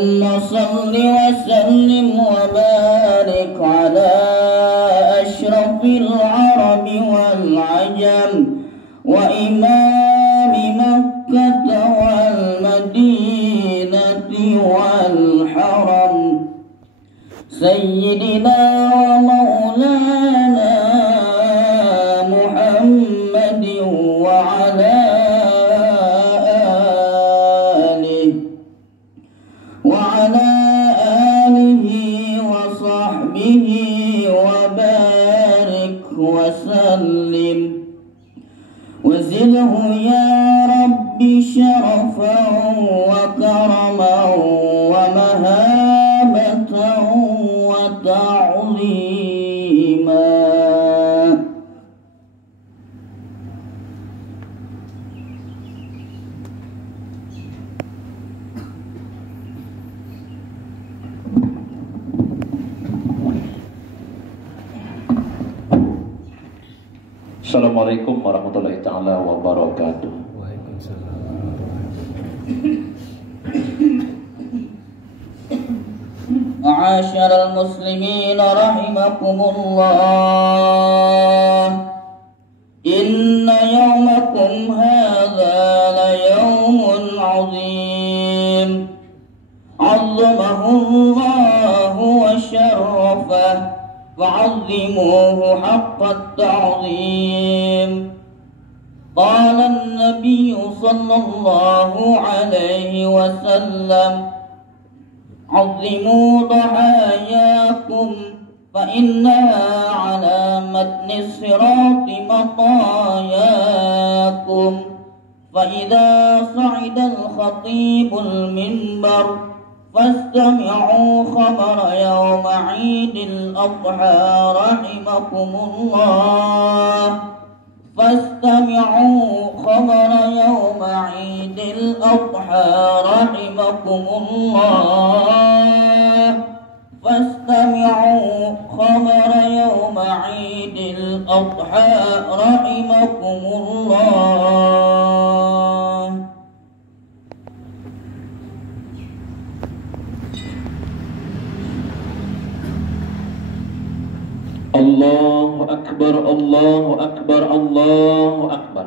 ثم صل وسلم وبارك على أشرف العرب والعجم وإمام مكة والمدينة والحرم سيدنا ومولانا محمد وعلى آله وصحبه وبارك وسلم وزده يا رب شرفا وكرما ومهابة وتعظيما. Assalamualaikum warahmatullahi ta'ala wabarakatuh. Waalaikumsalam. Ma'asyiral muslimin rahimakumullah. Inna yawmakum hadha la yawmun 'azim. 'azzamahu Allah wa syarrafahu فعظموه حق التعظيم. قال النبي صلى الله عليه وسلم عظموا ضحاياكم فإنها على متن الصراط مطاياكم. فإذا صعد الخطيب المنبر فاستمعوا خبر يوم عيد الأضحى رحمكم الله. فاستمعوا خبر يوم عيد الأضحى رحمكم الله. فاستمعوا خبر يوم عيد الأضحى رحمكم الله. Allahu Akbar, Allahu Akbar, Allahu Akbar,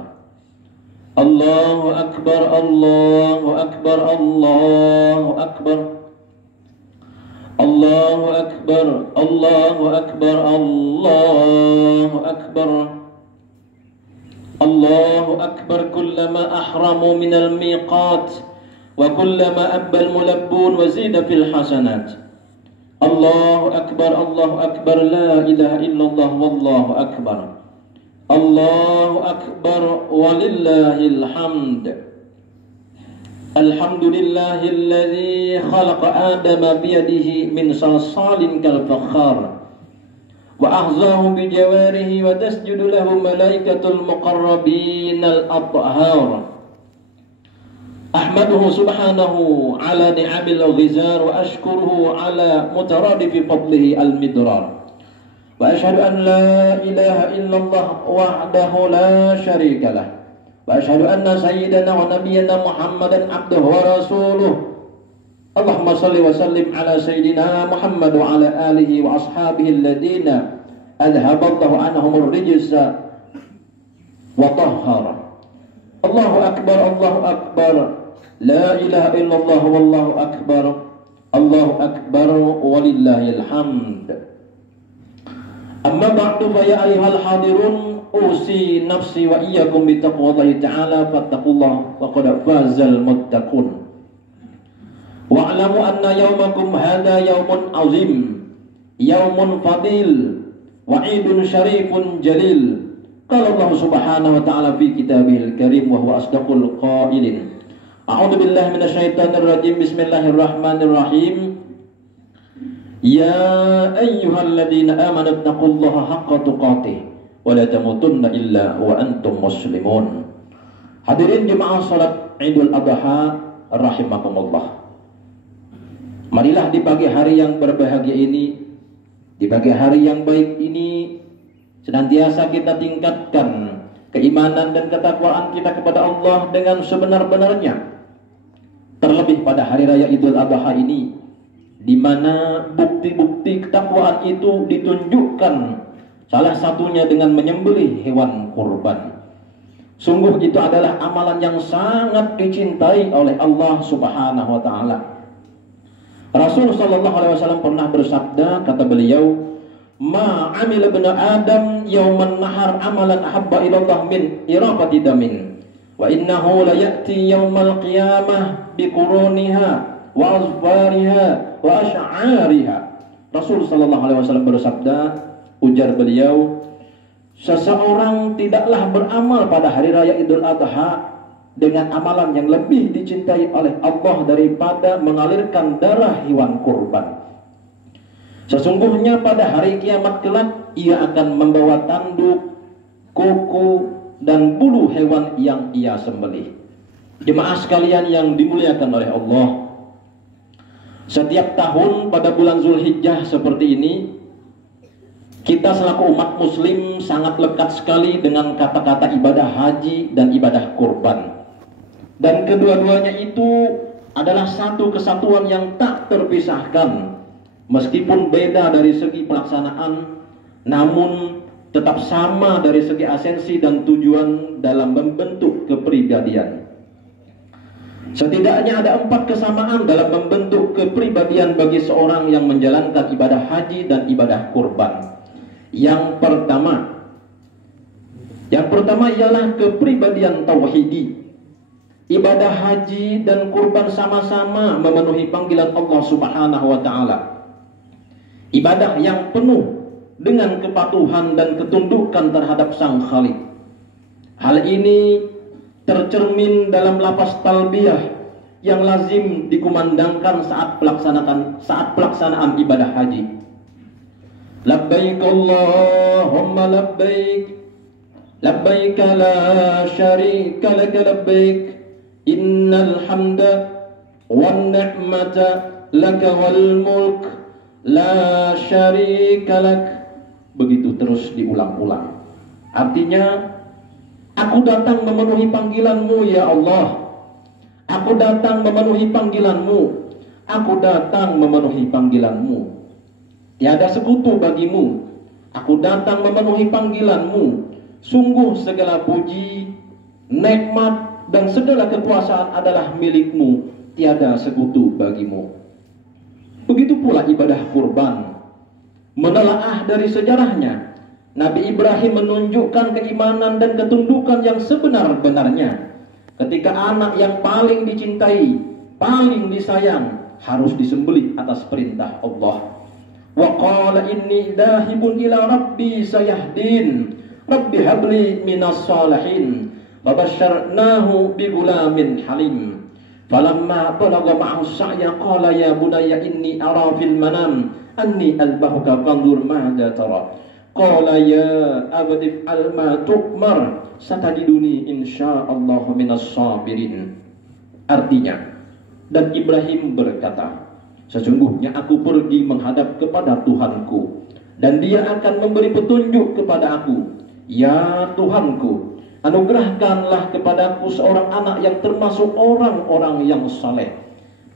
Allahu Akbar, Allahu Akbar, Allahu Akbar, Allahu Akbar, Allahu Akbar, Allahu Akbar, Allahu Akbar. Kullama ahramu minal miqat wa kullama abbal mulabbun wa zida fil hasanat. Allahu Akbar, Allahu Akbar, la ilaha illallah, wallahu akbar. Allahu Akbar, walillahil hamd. Alhamdulillahilladzi khalaqa Adama biyadihi min salsalin kal fakhar wa ahzahu bi jawarihi wa tasjudu lahu malaikatul muqarrabin al athhar. Ahmaduhu subhanahu ala ni'amil ghizar wa ashkuruhu ala mutaradifi fadlihi al-midrar. Wa ashhadu an la ilaha illallah wahdahu la syarika lah. Wa ashhadu anna sayyidana wa nabiyyana Muhammadan abduhu wa rasuluh. Allahumma salli wa sallim ala sayyidina Muhammad wa ala alihi wa ashabihi alladhina adhaballahu anhumur rijsa wa tahhara. Allahu akbar, Allahu akbar. La ilaha illallah, wallahu akbar. Allahu akbar, walillahil hamd. Amma ba'du fa ya ayyuhal hadirun, usi nafsi wa iyyakum bi taqwallahi ta'ala fattaqullah wa qad fazal muttaqun. Wa'lamu anna yawmakum hadha yawmun azim, yawmun fadil, wa 'idun syarifun jalil. Qala Allah subhanahu wa ta'ala fi kitabihil karim wa huwa asdaqul qailin. A'udzu billahi minasyaitonir rajim. Bismillahirrahmanirrahim. Ya ayyuhalladzina amanu taqullaha haqqa tuqatih wa la tamutunna illa wa antum muslimun. Hadirin jemaah salat Idul Adha rahimakumullah. Marilah di pagi hari yang berbahagia ini, di pagi hari yang baik ini, senantiasa kita tingkatkan keimanan dan ketakwaan kita kepada Allah dengan sebenar-benarnya. Terlebih Terlebih pada hari raya Idul Adha ini, di mana bukti-bukti ketakwaan itu ditunjukkan, salah satunya dengan menyembelih hewan kurban. Sungguh itu adalah amalan yang sangat dicintai oleh Allah Subhanahu wa taala. Rasul sallallahu alaihi wasallam pernah bersabda, kata beliau, "Ma 'amila ibnu Adam yauman nahar amalan ahabba ila Allah min iraqati damin, wa innahu la ya'ti yaumal qiyamah bi quruniha wa azfariha wa asy'ariha." Rasul sallallahu alaihi wasallam bersabda, ujar beliau, seseorang tidaklah beramal pada hari raya Idul Adha dengan amalan yang lebih dicintai oleh Allah daripada mengalirkan darah hewan kurban. Sesungguhnya pada hari kiamat kelak ia akan membawa tanduk, kuku, dan bulu hewan yang ia sembelih. Jemaah sekalian yang dimuliakan oleh Allah, setiap tahun pada bulan Zulhijjah seperti ini, kita selaku umat muslim sangat lekat sekali dengan kata-kata ibadah haji dan ibadah kurban. Dan kedua-duanya itu adalah satu kesatuan yang tak terpisahkan. Meskipun beda dari segi pelaksanaan, namun tetap sama dari segi esensi dan tujuan dalam membentuk kepribadian. Setidaknya ada 4 kesamaan dalam membentuk kepribadian bagi seorang yang menjalankan ibadah haji dan ibadah kurban. Yang pertama ialah kepribadian tauhidi. Ibadah haji dan kurban sama-sama memenuhi panggilan Allah Subhanahu wa taala. Ibadah yang penuh dengan kepatuhan dan ketundukan terhadap Sang Khalik. Hal ini tercermin dalam lafaz talbiyah yang lazim dikumandangkan saat pelaksanaan ibadah haji. Labbaik Allahumma labbaik, labbaik la syarika lak labbaik, innal hamda wan ni'mata laka wal mulk la syarika lak. Begitu terus diulang-ulang. Artinya, aku datang memenuhi panggilanmu ya Allah. Aku datang memenuhi panggilanmu. Aku datang memenuhi panggilanmu. Tiada sekutu bagimu. Aku datang memenuhi panggilanmu. Sungguh segala puji, nikmat, dan segala kekuasaan adalah milikmu. Tiada sekutu bagimu. Begitu pula ibadah kurban. Menelaah dari sejarahnya, Nabi Ibrahim menunjukkan keimanan dan ketundukan yang sebenar-benarnya. Ketika anak yang paling dicintai, paling disayang, harus disembelih atas perintah Allah. Wa qala inni dahibun ila rabbi sayahdin, rabbi habli minas salihin, wa basyarnahu bi gulamin halim. Falamma balagha ma'hu sa'ya qala ya bunayya inni ara fil manam anni albahuka fanzur ma'adha tara. Qala ya abadi fa'al ma tu'mar satajiduni insyaallah minas sabirin. Artinya, dan Ibrahim berkata, sesungguhnya aku pergi menghadap kepada Tuhanku, dan dia akan memberi petunjuk kepada aku. Ya Tuhanku, anugerahkanlah kepadaku seorang anak yang termasuk orang-orang yang saleh.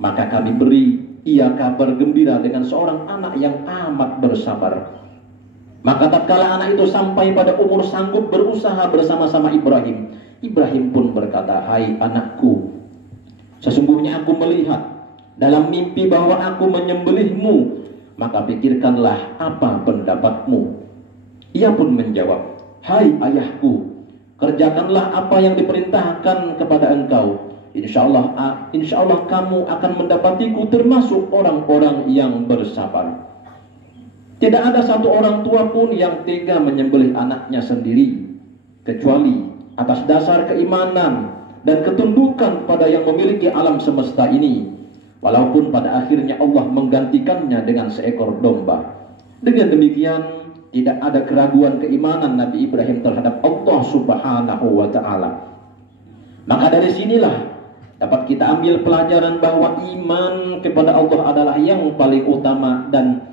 Maka kami beri ia kabar gembira dengan seorang anak yang amat bersabar. Maka tatkala anak itu sampai pada umur sanggup berusaha bersama-sama Ibrahim, Ibrahim pun berkata, hai anakku, sesungguhnya aku melihat dalam mimpi bahwa aku menyembelihmu, maka pikirkanlah apa pendapatmu. Ia pun menjawab, hai ayahku, kerjakanlah apa yang diperintahkan kepada engkau. Insya Allah kamu akan mendapatiku termasuk orang-orang yang bersabar. Tidak ada satu orang tua pun yang tega menyembelih anaknya sendiri, kecuali atas dasar keimanan dan ketundukan pada yang memiliki alam semesta ini. Walaupun pada akhirnya Allah menggantikannya dengan seekor domba. Dengan demikian, tidak ada keraguan keimanan Nabi Ibrahim terhadap Allah Subhanahu wa ta'ala. Maka dari sinilah dapat kita ambil pelajaran bahwa iman kepada Allah adalah yang paling utama dan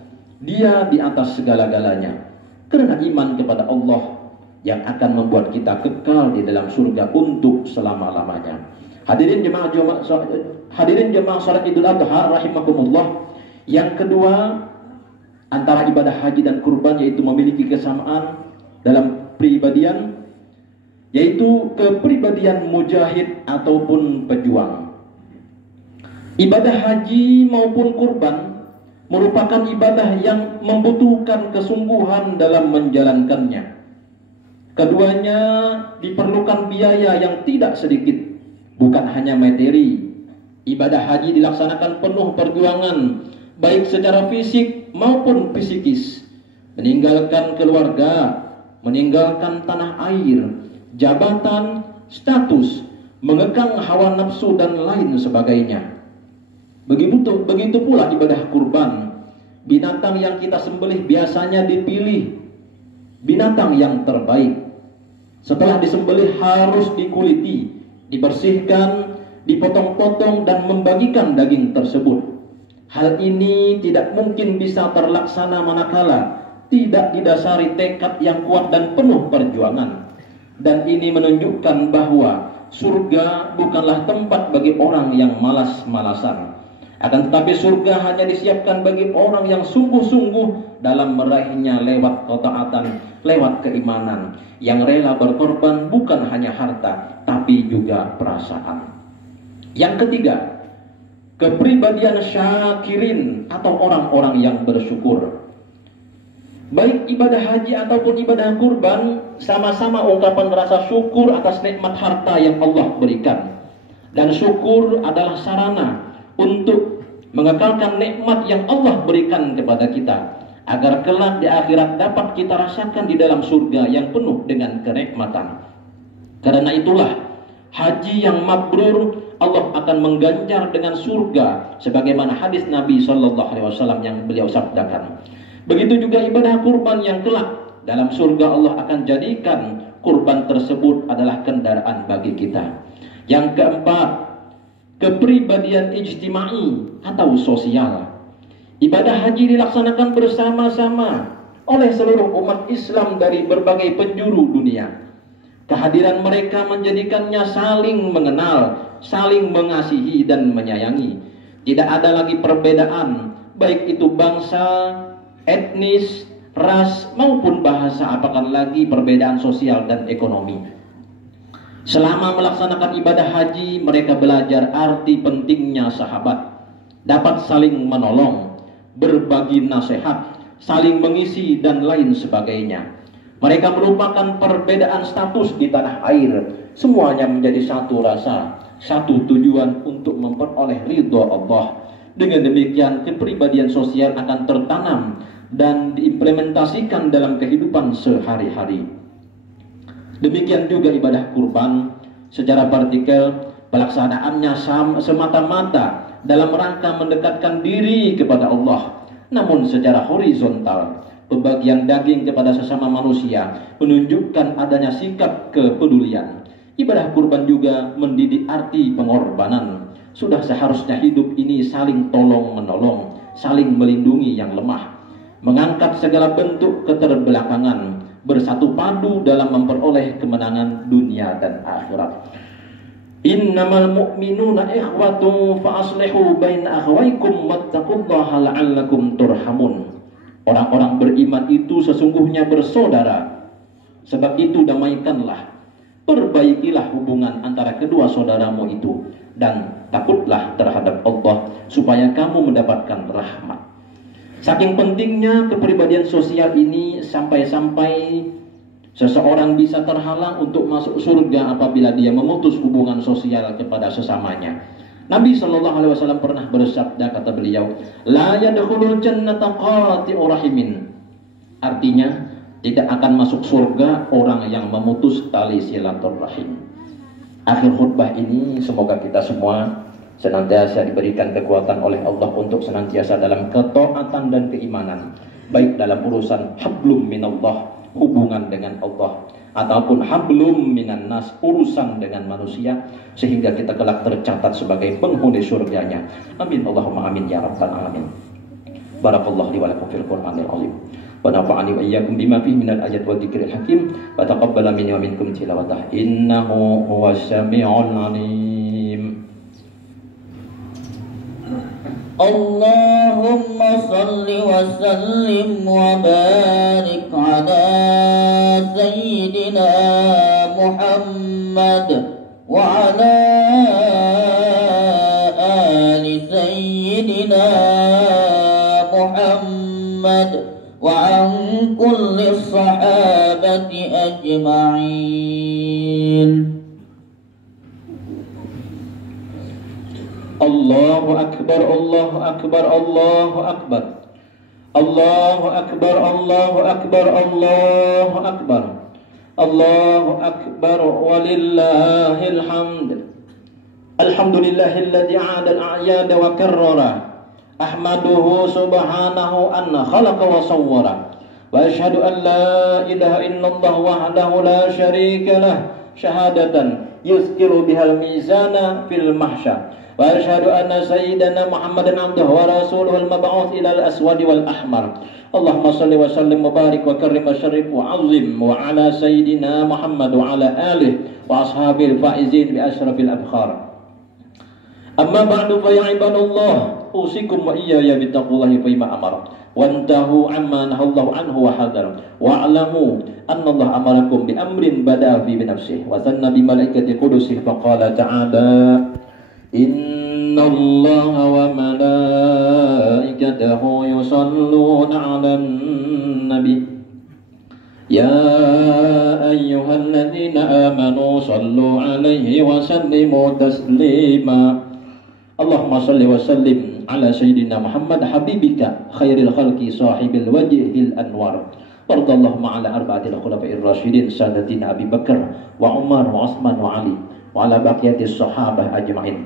dia di atas segala-galanya. Karena iman kepada Allah yang akan membuat kita kekal di dalam surga untuk selama-lamanya. Hadirin jemaah salat Idul Adha rahimakumullah. Yang kedua, antara ibadah haji dan kurban yaitu memiliki kesamaan dalam pribadian, yaitu kepribadian mujahid ataupun pejuang. Ibadah haji maupun kurban merupakan ibadah yang membutuhkan kesungguhan dalam menjalankannya. Keduanya diperlukan biaya yang tidak sedikit, bukan hanya materi. Ibadah haji dilaksanakan penuh perjuangan, baik secara fisik maupun psikis. Meninggalkan keluarga, meninggalkan tanah air, jabatan, status, mengekang hawa nafsu dan lain sebagainya. Begitu pula ibadah kurban. Binatang yang kita sembelih biasanya dipilih binatang yang terbaik. Setelah disembelih harus dikuliti, dibersihkan, dipotong-potong dan membagikan daging tersebut. Hal ini tidak mungkin bisa terlaksana manakala tidak didasari tekad yang kuat dan penuh perjuangan. Dan ini menunjukkan bahwa surga bukanlah tempat bagi orang yang malas-malasan. Akan tetapi surga hanya disiapkan bagi orang yang sungguh-sungguh dalam meraihnya lewat ketaatan, lewat keimanan, yang rela berkorban bukan hanya harta, tapi juga perasaan. Yang ketiga, kepribadian syakirin atau orang-orang yang bersyukur. Baik ibadah haji ataupun ibadah kurban sama-sama ungkapan rasa syukur atas nikmat harta yang Allah berikan. Dan syukur adalah sarana untuk mengekalkan nikmat yang Allah berikan kepada kita, agar kelak di akhirat dapat kita rasakan di dalam surga yang penuh dengan kenikmatan. Karena itulah haji yang mabrur Allah akan mengganjar dengan surga, sebagaimana hadis Nabi SAW yang beliau sabdakan. Begitu juga ibadah kurban yang kelak dalam surga Allah akan jadikan kurban tersebut adalah kendaraan bagi kita. Yang keempat, kepribadian ijtimai atau sosial. Ibadah haji dilaksanakan bersama-sama oleh seluruh umat Islam dari berbagai penjuru dunia. Kehadiran mereka menjadikannya saling mengenal, saling mengasihi dan menyayangi. Tidak ada lagi perbedaan, baik itu bangsa, etnis, ras maupun bahasa, apakah lagi perbedaan sosial dan ekonomi. Selama melaksanakan ibadah haji, mereka belajar arti pentingnya sahabat, dapat saling menolong, berbagi nasihat, saling mengisi dan lain sebagainya. Mereka melupakan perbedaan status di tanah air. Semuanya menjadi satu rasa, satu tujuan untuk memperoleh ridho Allah. Dengan demikian kepribadian sosial akan tertanam dan diimplementasikan dalam kehidupan sehari-hari. Demikian juga ibadah kurban. Secara vertikal, pelaksanaannya semata-mata dalam rangka mendekatkan diri kepada Allah. Namun secara horizontal, pembagian daging kepada sesama manusia menunjukkan adanya sikap kepedulian. Ibadah kurban juga mendidik arti pengorbanan. Sudah seharusnya hidup ini saling tolong-menolong, saling melindungi yang lemah, mengangkat segala bentuk keterbelakangan, bersatu padu dalam memperoleh kemenangan dunia dan akhirat. Innamal mu'minuna ikhwatu fa aslihu baina akhwaykum wattaqullaha la'allakum turhamun. Orang-orang beriman itu sesungguhnya bersaudara. Sebab itu damaikanlah, perbaikilah hubungan antara kedua saudaramu itu, dan takutlah terhadap Allah supaya kamu mendapatkan rahmat. Saking pentingnya kepribadian sosial ini sampai-sampai seseorang bisa terhalang untuk masuk surga apabila dia memutus hubungan sosial kepada sesamanya. Nabi SAW pernah bersabda, kata beliau, la yadkhulul jannata qati'u rahimin. Artinya, tidak akan masuk surga orang yang memutus tali silaturahim. Akhir khutbah ini semoga kita semua senantiasa diberikan kekuatan oleh Allah untuk senantiasa dalam ketaatan dan keimanan, baik dalam urusan hablum minallah, hubungan dengan Allah, ataupun hablum minan nas, urusan dengan manusia, sehingga kita kelak tercatat sebagai penghuni surganya. Amin Allahumma amin ya rabbal alamin. Barakallahu li wa lakum fil Qur'anil azim. Wa nafa'ani wa iyyakum bima fihi minal ayat wa dzikril hakim. Wa taqabbala minni wa minkum tilawatah innahu huwas samiul alim. اللهم صل وسلم وبارك على سيدنا محمد وعلى آل سيدنا محمد وعن كل الصحابة أجمعين. الله أكبر الله أكبر الله أكبر الله أكبر الله أكبر الله أكبر الله أكبر ولله الحمد. الحمد لله الذي عاد الأعياد وكرر أحمده سبحانه أن خلق وصور وأشهد أن لا إله إلا الله وحده لا شريك له شهادة يثقل بها الميزان في المحشر وأشهد أن سيدنا محمدا عبده ورسوله المبعوث إلى الأسود والأحمر. اللهم صل وسلم وبارك وكرم وشرف وعظم وعلى سيدنا محمد وعلى آله وأصحابه الفائزين بأشرف الأبخار. أما بعد فيا عباد الله أوصيكم وإياي بتقوى الله فيما أمر وانتهوا عما نهى الله عنه وحذر واعلموا أن الله أمركم بأمر بدأ فيه بنفسه وثنى بملائكة قدسه فقال تعالى إن الله وملائكته يصلون على النبي يا أيها الذين آمنوا صلوا عليه وسلموا تسليما. اللهم صل وسلم على سيدنا محمد حبيبك خير الخلق صاحب الوجه الأنوار وارض اللهم على أربعة الخلفاء الراشدين سادتنا أبي بكر وعمر وعثمان وعلي وعلى بقية الصحابة أجمعين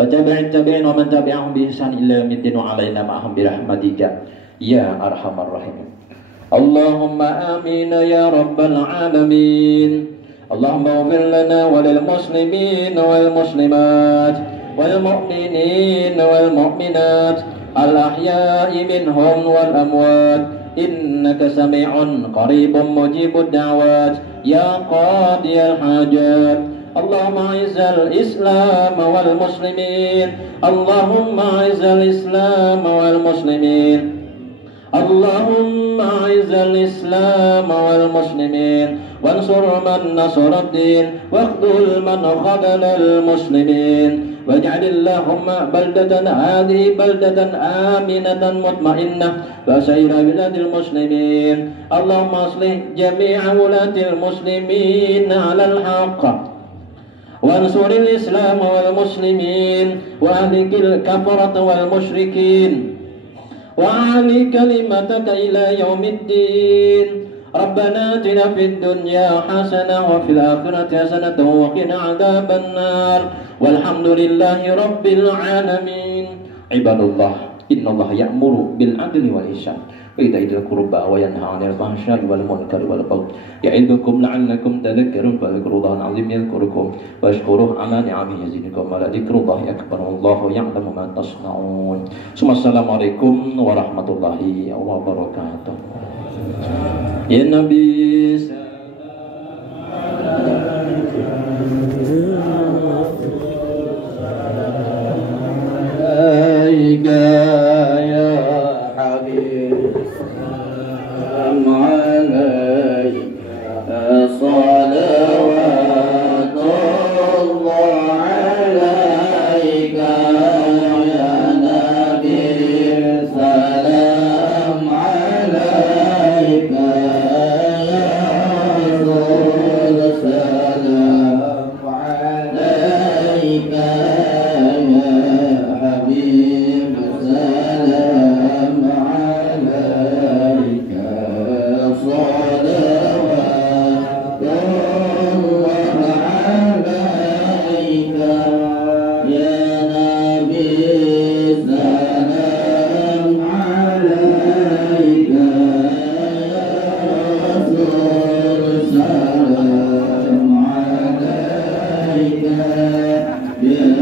وتابع التابعين ومن تبعهم بإحسان إلى يوم الدين وعلينا معهم برحمتك يا أرحم الراحمين. اللهم آمين يا رب العالمين. اللهم اغفر لنا وللمسلمين والمسلمات والمؤمنين والمؤمنات الأحياء منهم والأموات إنك سميع قريب مجيب الدعوات يا قاضي الحاجات. اللهم أعز الإسلام والمسلمين. اللهم أعز الإسلام والمسلمين. اللهم أعز الإسلام والمسلمين وانصر من نصر الدين واخذل من خذل المسلمين واجعل اللهم بلدتنا هذه بلدة آمنة مطمئنة وسائر بلاد المسلمين. اللهم أصلح جميع ولاة المسلمين على الحق وانصر الإسلام والمسلمين وأهلك الكفرة والمشركين وأعلي كلمتك إلى يوم الدين. ربنا آتنا في الدنيا حسنة وفي الآخرة حسنة وقنا عذاب النار والحمد لله رب العالمين. عباد الله إن الله يأمر بالعدل والإحسان وإيتاء ذي القربى وينهى عن الفحشاء والمنكر والبغي يعظكم لعلكم تذكرون فاذكروا الله العظيم يذكركم واشكروه على نعمه يزدكم ولذكر الله أكبر والله يعلم ما تصنعون. السلام عليكم ورحمة الله وبركاته. يا نبي عليك يا حبيب سلام عليك صلوات الله عليك يا نبي سلام عليك يا رسول سلام عليك حبيب سلام عليك صلوات الله عليك يا نبي سلام عليك يا رسول سلام عليك يا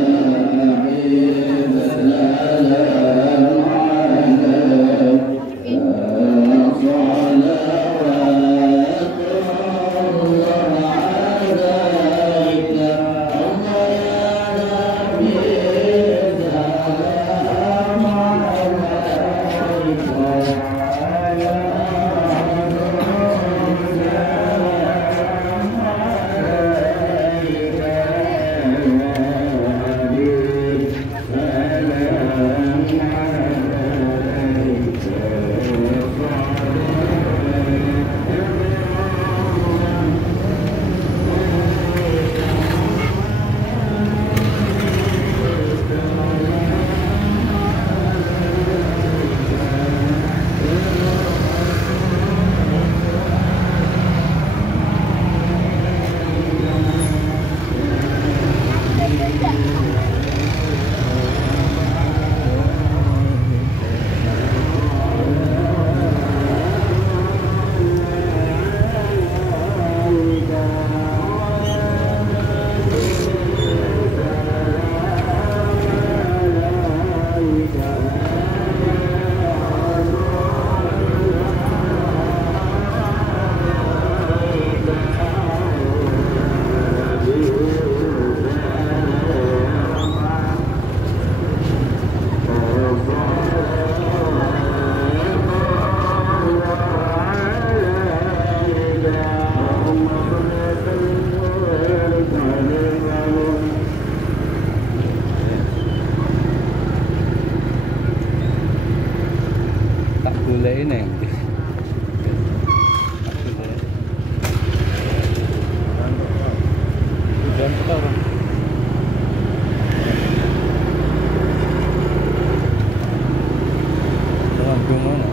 golek ini. Tujuan kita orang. Mendung mana?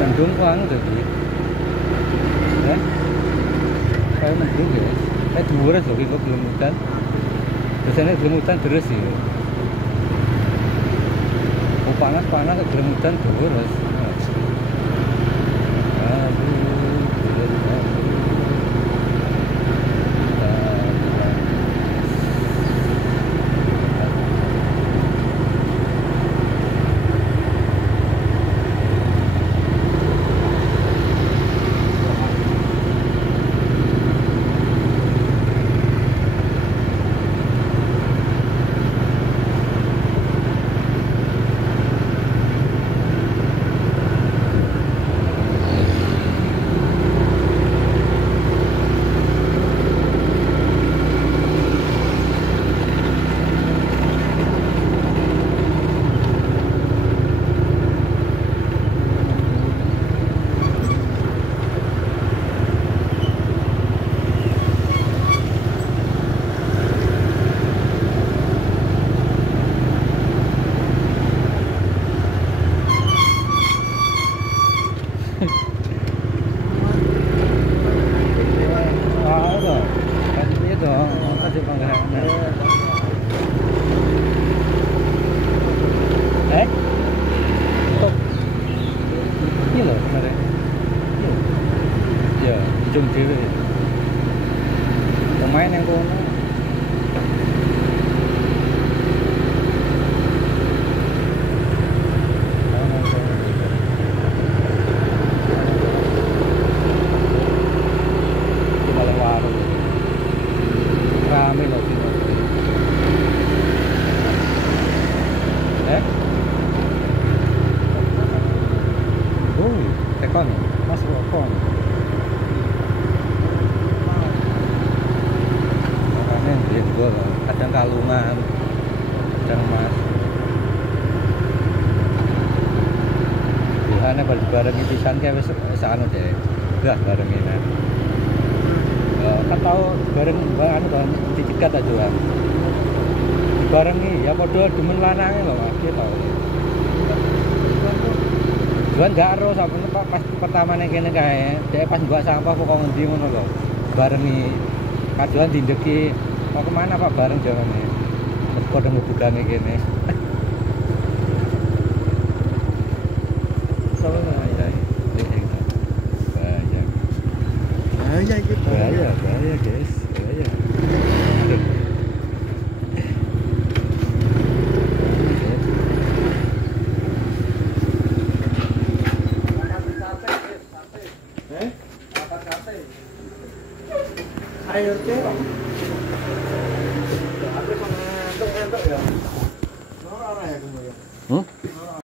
Mendung kan tadi. Ya? Kayak mendung ya. Kayak dhuwur lho kok belum hujan. Biasanya belum hujan terus sih. Panas belum hujan terus. Ujung dhewe. Pemain yang kono. Rame loh sini. Oh, tekan. Masuk tekan. Kadang kalungan, kadang emas. Biasanya bareng pisan kayak wis anu deh. Udah bareng ini. Kan tahu bareng anu dicegat aja kan. Barengi ya padha demen lanange lho Mas, ki tau. Juan gak ero sampune pas pertamane kene kae, dhek pas mbak sampah kok ngendi ngono lho. Barengi kadoan dindeki mau kemana Pak bareng jalannya pada ngebukannya gini soalnya bahaya guys, bahaya. Ayo tuh. Hmm?